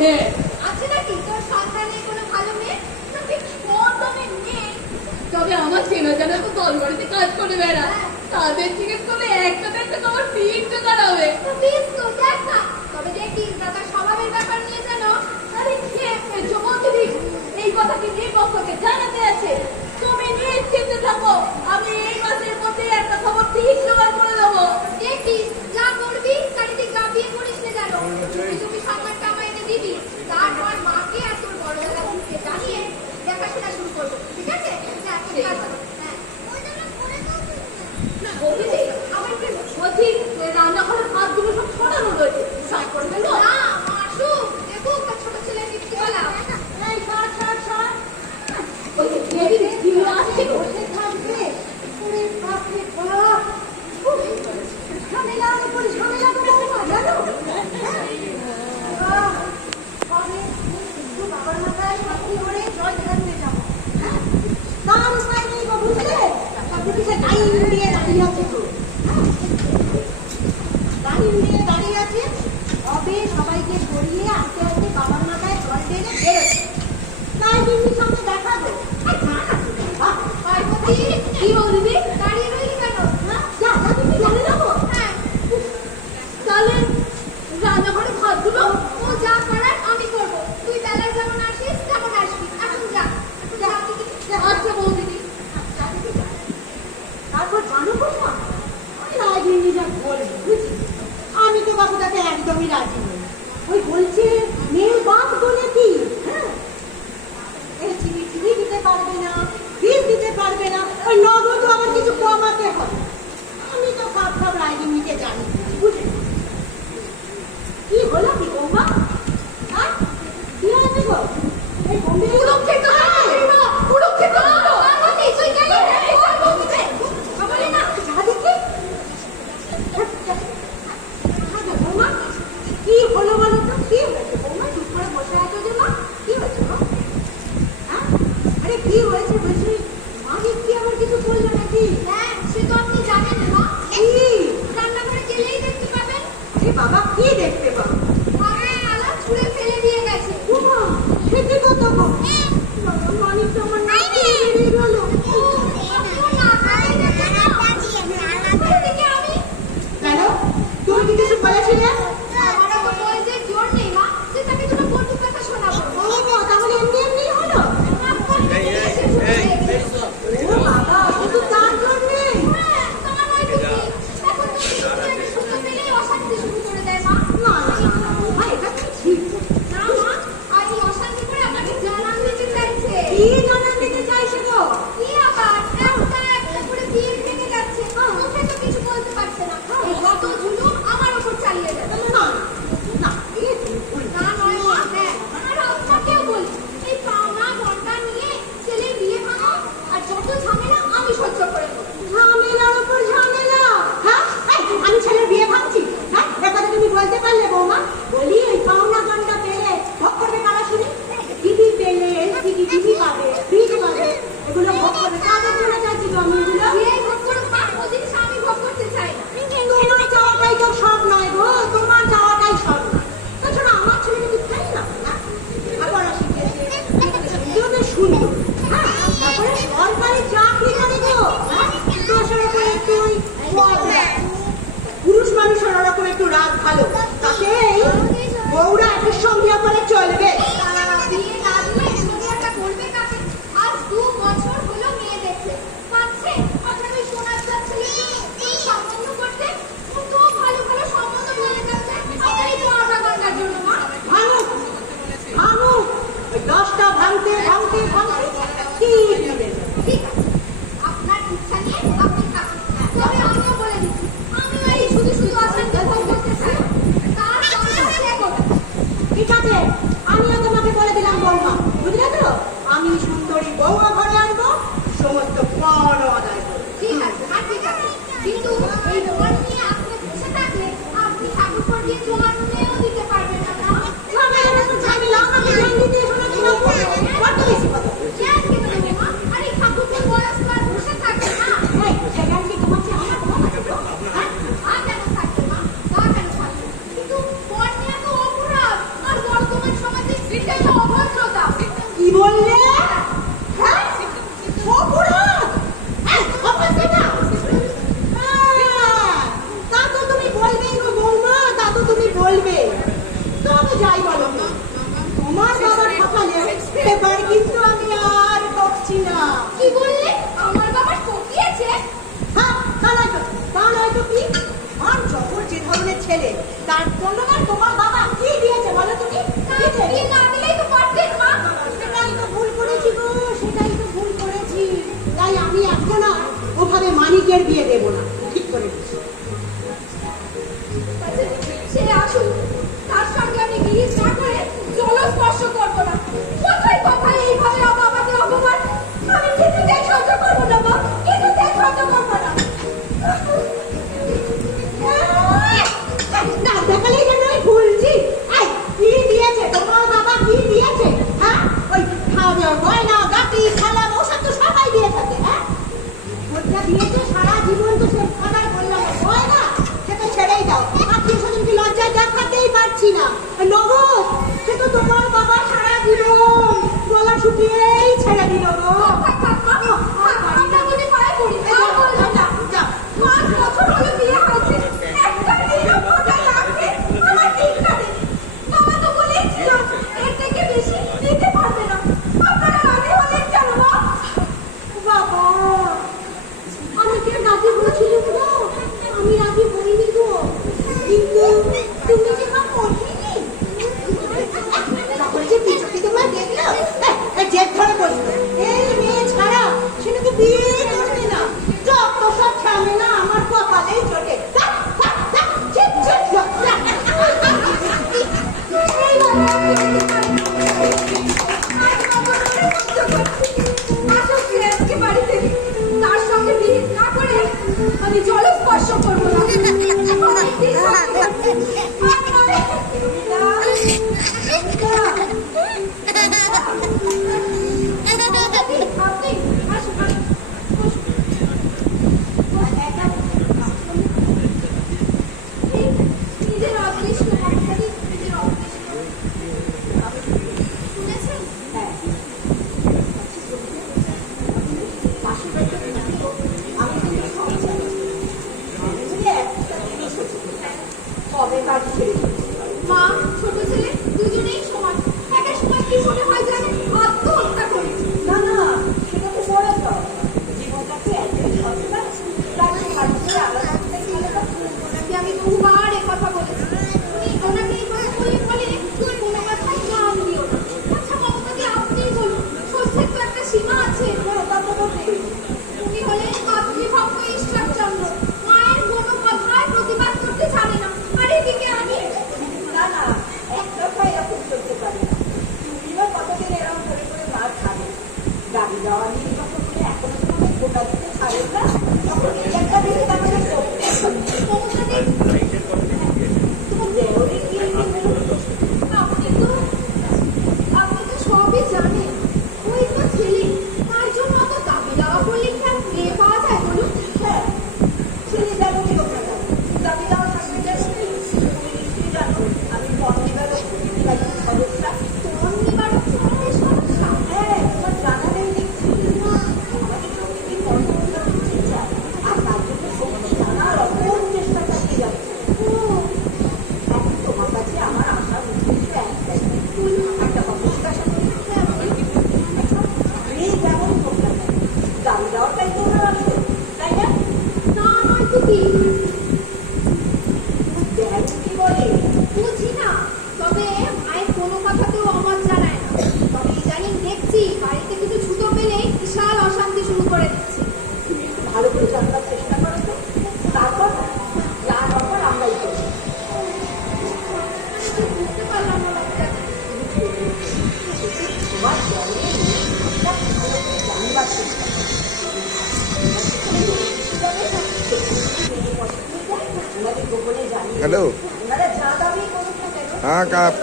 হ্যাঁ আছে আচ্ছা, নাকি তোর সন্তানের কোনো ভালো মেয়ে? নেই তবে আমার চেনা জানা তো দলবাড়িতে কাজ করে বেড়া হ্যাঁ। তাদের থেকে তুমি একটা একটা তোমার ফিট জোগাড় হবে। আমার রান্না কি হয়েছে বুঝলি আমি কি আমার কিছু করল নাকি? Quanto é esse valor? মানিকের বিয়ে দেব না। ঠিক করে দিচ্ছি। কাজ ছেড়ে মা ছোট ছেলে? see.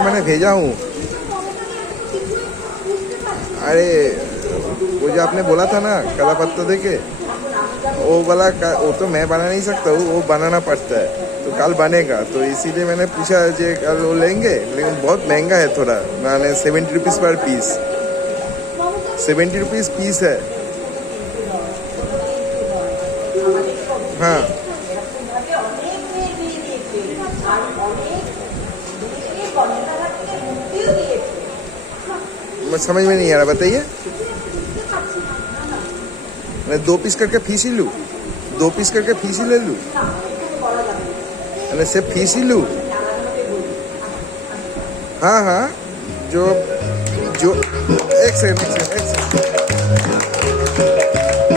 कहाँ मैंने भेजा हूँ। अरे, वो जो आपने बोला था ना, कला पत्ता दे के, वो वाला का- वो तो मैं बना नहीं सकता हूँ, वो बनाना पड़ता है। तो कल बनेगा तो इसीलिए मैंने पूछा, जे कल वो लेंगे? लेकिन बहुत महँगा है थोड़ा, मैंने seventy rupees per piece. Seventy rupees piece है। हाँ। समझ में नहीं आ रहा बताइए मैं दो पीस करके फीस ही लूँ दो पीस करके फीस ही ले लूँ मैंने सिर्फ फीस ही लूँ हाँ हाँ जो जो एक सेकंड एक सेकंड एक सेकंड